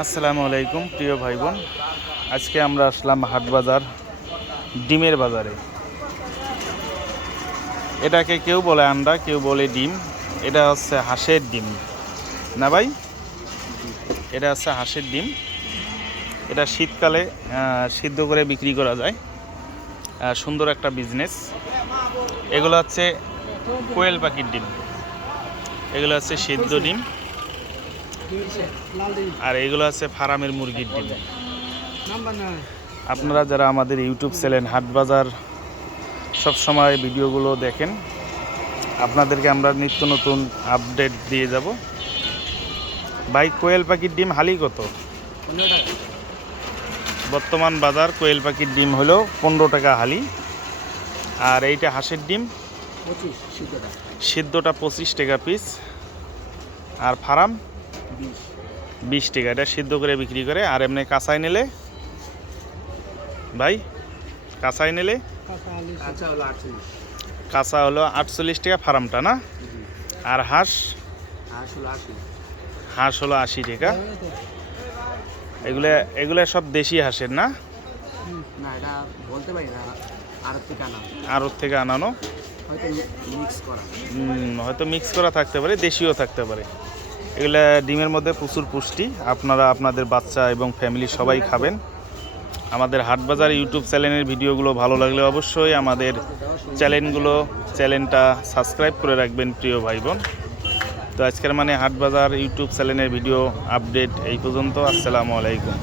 আসসালামু আলাইকুম প্রিয় ভাই বোন। আজকে আমরা আসলাম হাট বাজার ডিমের বাজারে। এটাকে কেউ বলে আন্ডা, কেউ বলে ডিম। এটা হচ্ছে হাঁসের ডিম না ভাই? এটা হচ্ছে হাঁসের ডিম। এটা শীতকালে সিদ্ধ করে বিক্রি করা যায়। সুন্দর একটা বিজনেস। এগুলো হচ্ছে কোয়েল পাখির ডিম, এগুলো হচ্ছে সিদ্ধ ডিম, আর এগুলো হচ্ছে ফার্মের মুরগির ডিম। আপনারা যারা আমাদের ইউটিউব চ্যানেল হাট বাজার সবসময় ভিডিওগুলো দেখেন, আপনাদেরকে আমরা নিত্য নতুন আপডেট দিয়ে যাব। ভাই, কোয়েল পাখির ডিম হালি কত? বর্তমান বাজার কোয়েল পাখির ডিম হলো 15 টাকা হালি, আর এইটা হাঁসের ডিম সিদ্ধটা 25 টাকা পিস, আর ফার্ম 20 টাকা। এটা সিদ্ধ করে বিক্রি করে। আর এমনি কাঁচাই নিলে ভাই, কাঁচাই নিলে কাঁচা হলো 48 টাকা ফার্মটা না? আর হাঁস হলো 80 টাকা। এগুলো সব দেশি হাঁসের না? আড়ত থেকে আনানো, হয়তো মিক্স করা থাকতে পারে, দেশিও থাকতে পারে। এগুলা ডিমের মধ্যে প্রচুর পুষ্টি। আপনারা আপনাদের বাচ্চা এবং ফ্যামিলি সবাই খাবেন। আমাদের হাটবাজার ইউটিউব চ্যানেলের ভিডিওগুলো ভালো লাগলে অবশ্যই আমাদের চ্যানেলটা সাবস্ক্রাইব করে রাখবেন প্রিয় ভাই বোন। তো আজকের হাটবাজার ইউটিউব চ্যানেলের ভিডিও আপডেট এই পর্যন্ত। আসসালামু আলাইকুম।